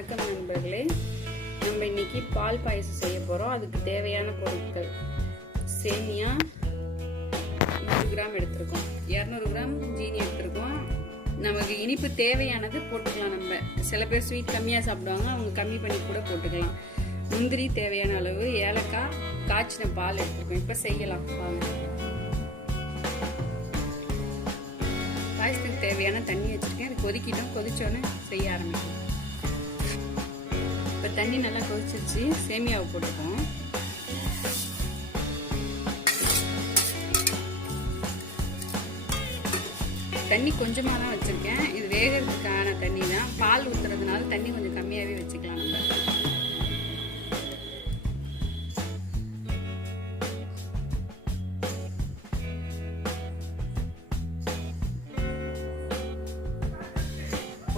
வணக்கம் நண்பர்களே. நம்ம இன்னைக்கு பால் பாயசம் செய்ய போகிறோம் அதுக்கு தேவையான பொருட்கள். சேமியா நூறு கிராம் எடுத்திருக்கோம். இரநூறு கிராம் ஜீனி எடுத்திருக்கோம். நமக்கு இனிப்பு தேவையானது போட்டுக்கலாம் நம்ம. சில பேர் ஸ்வீட் கம்மியாக சாப்பிடுவாங்க. அவங்க கம்மி பண்ணி கூட போட்டுக்கலாம். முந்திரி தேவையான அளவு ஏலக்காய் காய்ச்சின பால் எடுத்துருக்கோம். இப்போ செய்யலாம். வாங்க பாயசத்துக்கு தேவையான தண்ணி வச்சுருக்கேன். அது கொதிக்கிட்டோம். கொதிச்சோன்னே செய்ய ஆரம்பிக்கும் இப்போ தண்ணி நல்லா கொதிச்சிருச்சு சேமியாவை போட்டுப்போம். தண்ணி கொஞ்சமாக தான் வச்சுருக்கேன். இது வேகிறதுக்கான தண்ணி தான் பால் ஊற்றுறதுனால தண்ணி கொஞ்சம் கம்மியாகவே வச்சுக்கலாம் நம்ம.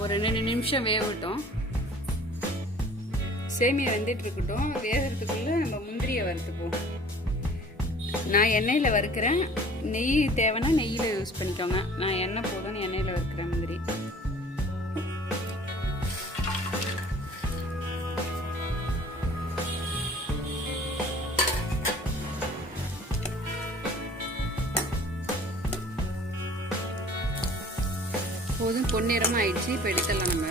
ஒரு ரெண்டு நிமிஷம் வேகட்டும். சேமியா வெந்துட்டு இருக்கட்டும். வேகிறதுக்குள்ள நம்ம முந்திரியை வறுத்துப்போம் நான் எண்ணெயில் வறுக்கிறேன். நெய் தேவைன்னா நெய்யில் யூஸ் பண்ணிக்கோங்க. நான் எண்ணெய் போதும்னு எண்ணெயில் வறுக்கிறேன் முந்திரி. போதும் பொன்னிறமாக ஆயிடுச்சு. இப்போ எடுத்துடலாம் நம்ம.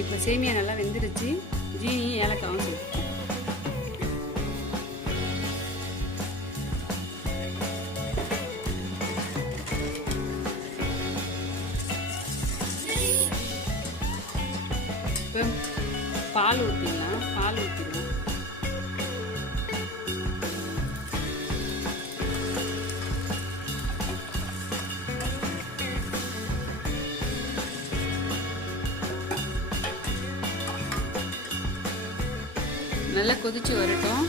இப்போ சேமியா நல்லா வெந்துருச்சு. ஜீனி ஏலக்காவும் சேர்த்து இப்போ பால் ஊற்றிடலாம் பால் ஊற்றிடலாம் நல்லா கொதிச்சு வரட்டும்.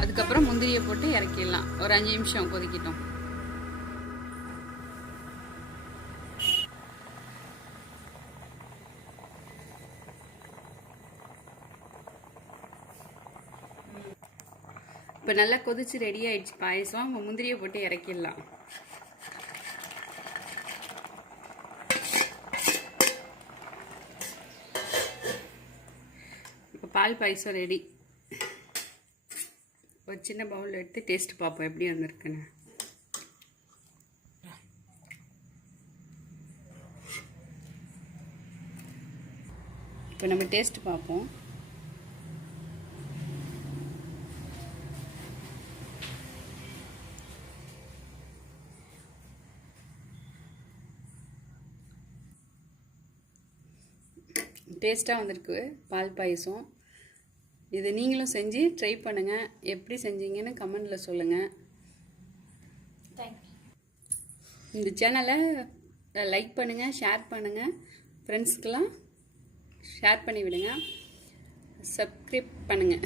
அதுக்கப்புறம் முந்திரியை போட்டு இறக்கிடலாம். ஒரு அஞ்சு நிமிஷம் கொதிக்கிட்டோம். இப்போ நல்லா கொதிச்சு ரெடி ஆயிடுச்சு பாயசம். முந்திரியை போட்டு இறக்கிடலாம். இப்போ பால் பாயசம் ரெடி ஒரு சின்ன பவுல் எடுத்து டேஸ்ட் பார்ப்போம். எப்படி வந்திருக்குன்னு. இப்போ நம்ம டேஸ்ட் பார்ப்போம். டேஸ்ட்டாக வந்திருக்கு. பால் பாயசம். இதை நீங்களும் செஞ்சு ட்ரை பண்ணுங்கள் எப்படி செஞ்சீங்கன்னு கமெண்டில் சொல்லுங்கள் இந்த சேனலை லைக் பண்ணுங்கள் ஷேர் பண்ணுங்கள் ஃப்ரெண்ட்ஸ்க்கெலாம் ஷேர் பண்ணி விடுங்க. சப்ஸ்கிரைப் பண்ணுங்கள்